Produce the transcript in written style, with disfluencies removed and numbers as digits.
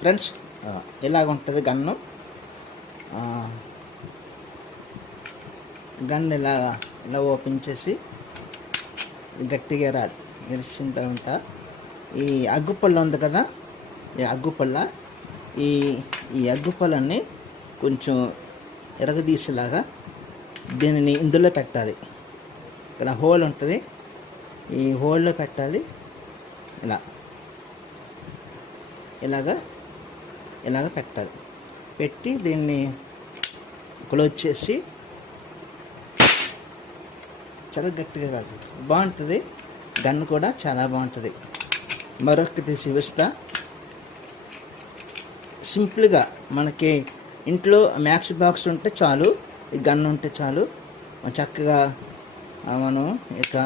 Friends ఇలాగ ఉంటుంది gun. Gun ఇలా ఓపెన్ చేసి గట్టిగా ఎరాలి. ఎరిచిన తర్వాత ఈ అగ్గుపళ్ళ ఉంది కదా, ఈ అగ్గుపళ్ళ ఈ అగ్గుపళ్ళని కొంచెం ఎరగదీసేలాగా దీనిని ఇందులో పెట్టాలి. ఇక్కడ హోల్ ఉంటుంది, ఈ హోల్లో పెట్టాలి. ఇలాగ పెట్టాలి. పెట్టి దీన్ని క్లోజ్ చేసి చాలా గట్టిగా కాదు, బాగుంటుంది. గన్ కూడా చాలా బాగుంటుంది. మరొకటి చూపిస్తా. సింపుల్గా మనకి ఇంట్లో మ్యాక్స్ బాక్స్ ఉంటే చాలు, ఈ గన్ ఉంటే చాలు, చక్కగా మనం ఇక